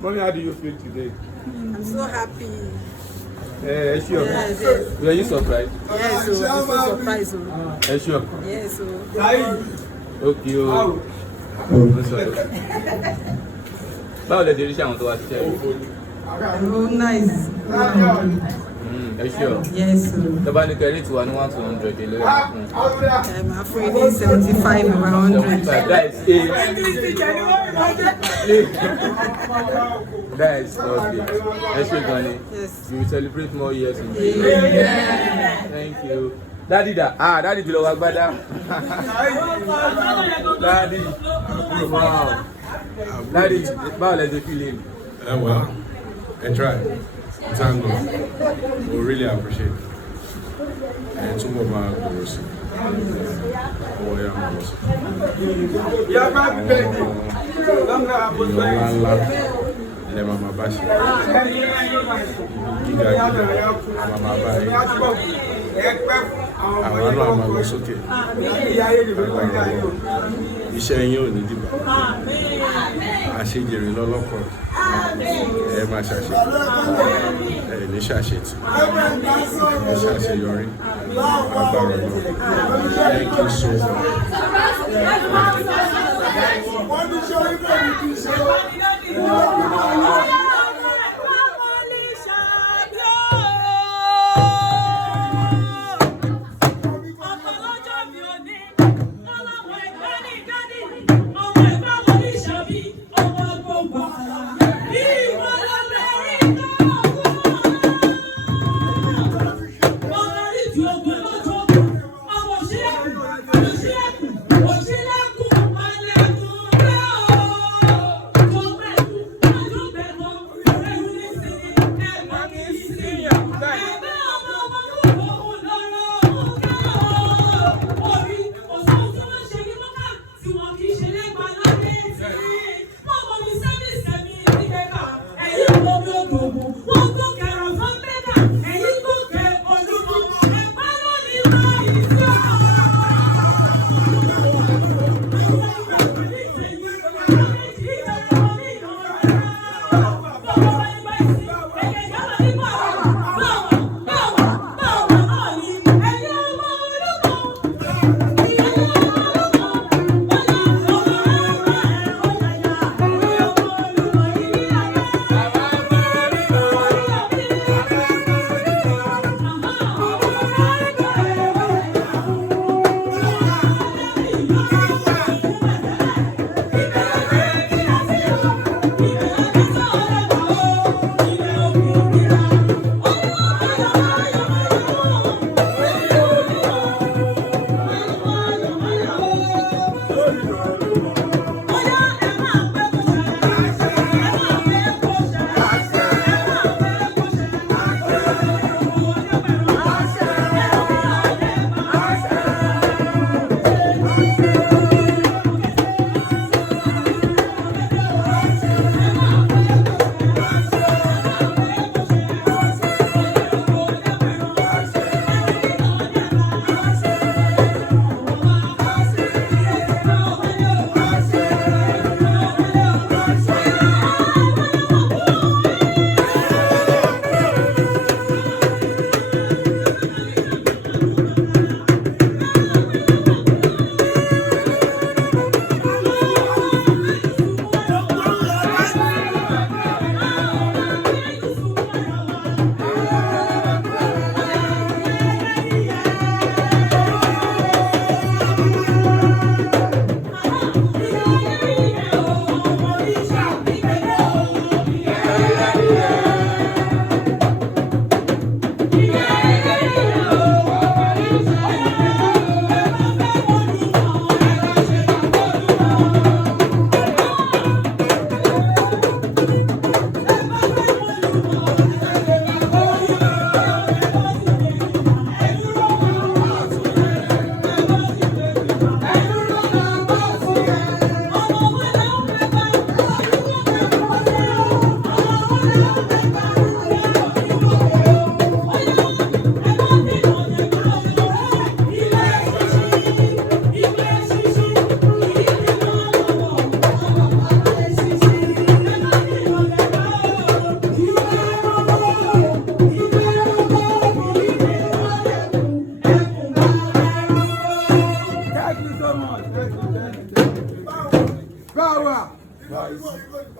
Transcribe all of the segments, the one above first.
Mommy, how do you feel today? I'm so happy. Sure. Yes. Were you surprised? Yes, so I'm so surprised. Sure. Yes, so. Okay. Báwo lẹ ti rí sí àwọn tó wá ṣiṣẹ́ yìí? Oh, nice. Sure. Yes, so. The bá ní kẹrin tiwa ní 1 to 100 lórí àkùn. I'm afraid it's 75 over 100. That is it. That is okay. Gani. Yes. You will celebrate more years in the Thank you. Daddy Daddy ti lọ wá gbádá. Daddy. Wow. Daddy, báwo lẹ ṣe feeling? Well, I tried. Thank God. We really appreciate it. And two more my girls. Oh yeah, le mama bashi. Giga mama bayi. Àwọn àlọ́ àmà lọ sókè. Iṣẹ́ yín ò ní dìbò. Àṣejèrè lọ́lọ́kọ̀. Ẹ máa ṣàṣe. Ẹ ní ṣàṣetì. Ẹ ṣàṣeyọrí. Agbára lọ. Thank you so much.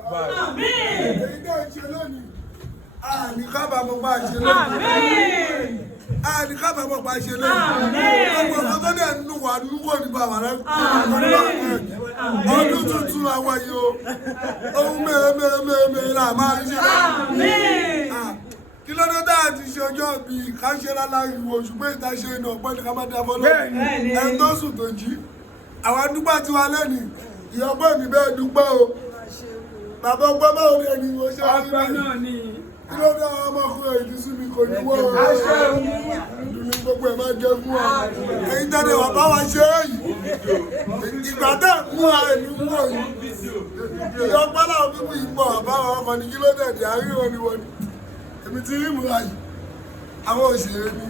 èyí náà ṣe lónìí àní kábàámọ̀ bá ṣe lónìí àní kábàámọ̀ bá ṣe lónìí ọgbọ̀n kan tó dẹ̀ nù wà núwò ní bàbá rẹ̀ ọdún tuntun àwọn yìí o ohun mèremère là máa ń ṣe lónìí kí ló dé dáa ti ṣe ọjọ́ bíi ká ṣe láláriwo ṣùgbọ́n ìta ṣe iná ọ̀pọ̀ ní ká má dá fọ́lọ́ ẹni tó sùn tó jí àwọn dúpẹ́ tí wà lẹ́nìí ìyọ̀pọ̀ mi bẹ́ẹ̀ dúpẹ́ o bàbá ọgbọ́n báwo ni ẹni wo ṣe wá níbẹ̀ kí ló dé àwọn ọmọkùnrin ìdí sí mi kò ní wọ́ o ọdún ní gbogbo ẹ̀ máa jẹ fún wa èyí tẹ́lẹ̀ wà bá wa ṣe é yìí ìgbà tẹ́ mú àìní mú òyìn ìyọ̀pọ̀ láwọn fífún ìpọ̀ àbáwọn ọkọ̀ ní kí ló dẹ̀ dé àárín wọn ni wọ́n ni èmi ti rí ìmúra yìí àwọn òṣèré ni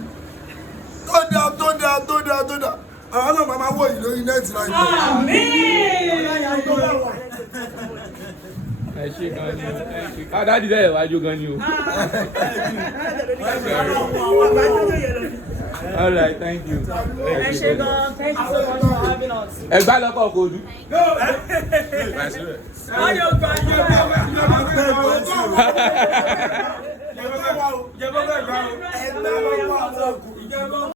tó dáa àwọn náà máa wò yìí lórí nẹ́ẹ̀tì láì pẹ́. ẹ ṣe gan ni káàdì dẹ̀ wájú gan ni o. All right, thank you. Ẹ ṣe gan, thank you so much for having us. Ẹgbà lọ́kọ̀ kò dùn. Ayọ̀ gbàgbé.